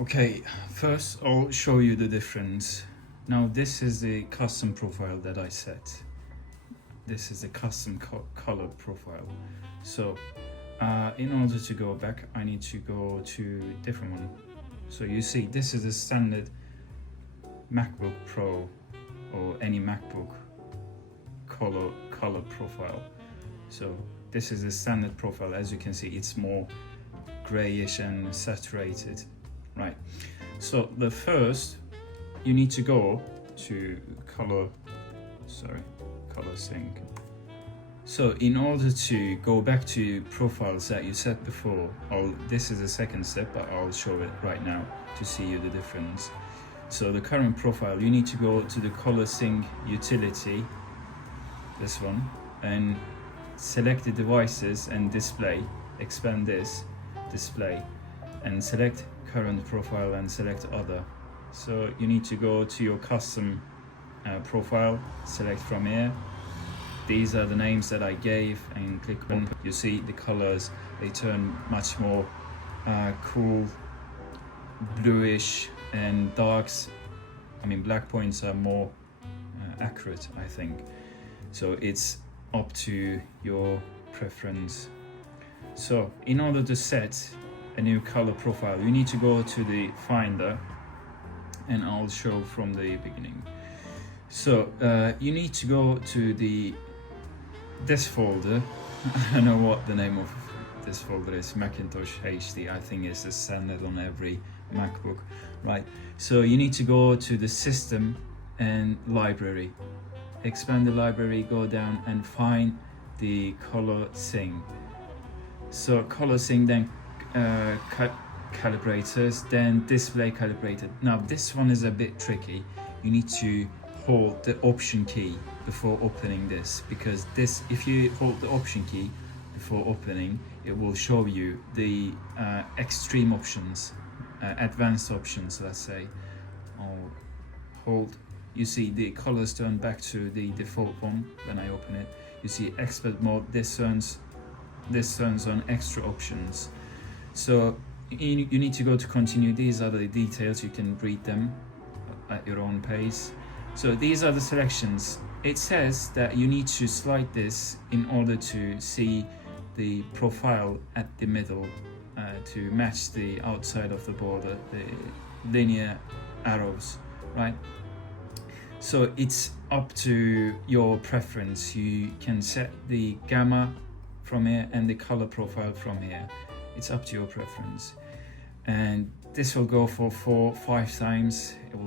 Okay, first I'll show you the difference. Now this is the custom profile that I set. This is a custom color profile. So in order to go back, I need to go to different one. So you see, this is a standard MacBook Pro or any MacBook color profile. So this is a standard profile. As you can see, it's more grayish and saturated, right? So the first, you need to go to ColorSync. So in order to go back to profiles that you set before, this is the second step, but I'll show it right now to see you the difference. So the current profile, you need to go to the ColorSync Utility, this one, and select the devices and display, expand this, display, and select current profile and select other. So you need to go to your custom profile, select from here. These are the names that I gave, and click on. You see the colors, they turn much more cool, bluish, and darks. I mean, black points are more accurate, I think. So it's up to your preference. So in order to set a new color profile, you need to go to the Finder, and I'll show from the beginning. So you need to go to this folder. I don't know what the name of this folder is. Macintosh HD, I think it's a standard on every MacBook, right? So you need to go to the System and Library, expand the library, go down and find the ColorSync. So ColorSync, then calibrators, then display calibrated. Now this one is a bit tricky. You need to hold the Option key before opening this, because this, if you hold the Option key before opening, it will show you the extreme options, advanced options, let's say. I'll hold. You see the colors turn back to the default one when I open it. You see expert mode, this turns on extra options. So you need to go to continue. These are the details, you can read them at your own pace. So these are the selections. It says that you need to slide this in order to see the profile at the middle, to match the outside of the border, the linear arrows, right? So it's up to your preference. You can set the gamma from here and the color profile from here. It's up to your preference. And this will go for 4-5 times. It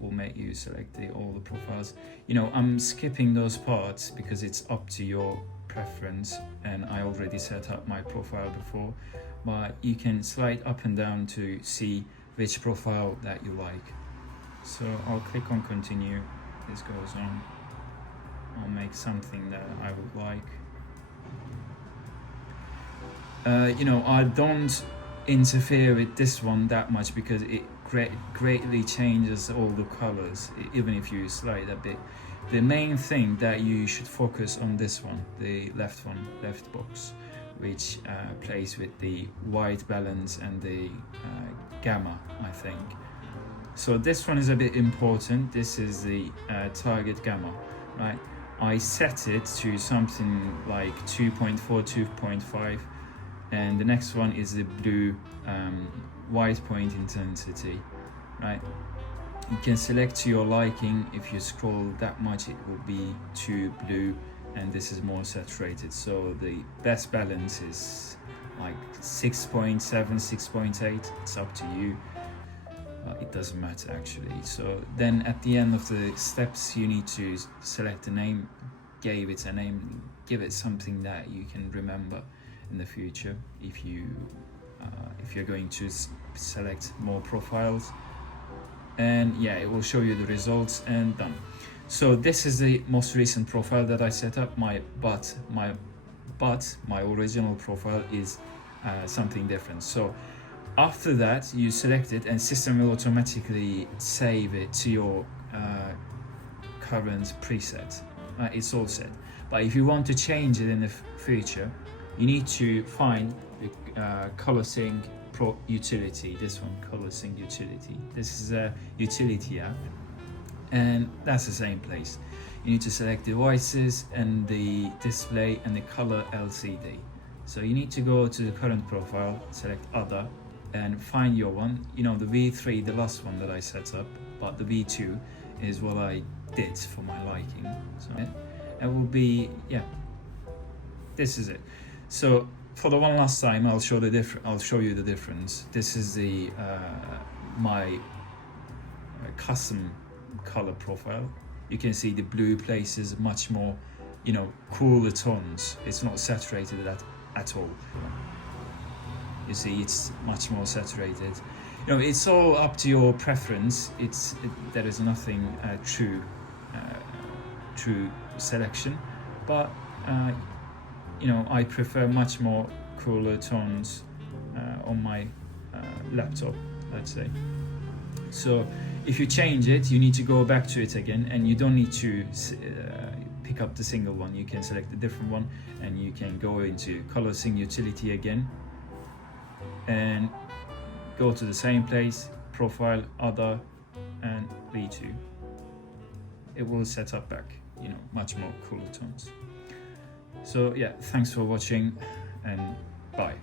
will make you select all the profiles. You know, I'm skipping those parts because it's up to your preference, and I already set up my profile before, but you can slide up and down to see which profile that you like. So I'll click on continue. This goes on. I'll make something that I would like. You know, I don't interfere with this one that much because it greatly changes all the colors, even if you slide a bit. The main thing that you should focus on this one, the left box, which plays with the white balance and the gamma, I think. So this one is a bit important. This is the target gamma, right? I set it to something like 2.4, 2.5, and the next one is the blue white point intensity, right? You can select to your liking. If you scroll that much, it will be too blue, and this is more saturated. So the best balance is like 6.7, 6.8. It's up to you. It doesn't matter actually. So then at the end of the steps, you need to select a name, give it a name, give it something that you can remember in the future if you're going to select more profiles. And yeah, it will show you the results, and done. So this is the most recent profile that I set up. My original profile is something different. So after that, you select it and system will automatically save it to your current preset. It's all set. But if you want to change it in the future, you need to find the ColorSync utility, this one, ColorSync Utility. This is a utility app, and that's the same place. You need to select devices and the display and the color LCD. So you need to go to the current profile, select other, and find your one. You know, the V3, the last one that I set up, but the V2 is what I did for my liking. So it will be, yeah, this is it. So for the one last time, I'll show you the difference. This is the my custom color profile. You can see the blue places much more, you know, cooler tones. It's not saturated at all. You see, it's much more saturated. You know, it's all up to your preference. There is nothing true selection, but you know, I prefer much more cooler tones on my laptop, let's say. So if you change it, you need to go back to it again, and you don't need to pick up the single one. You can select a different one, and you can go into ColorSync Utility again and go to the same place, profile, other, and V2. It will set up back, you know, much more cooler tones. So yeah, thanks for watching, and bye.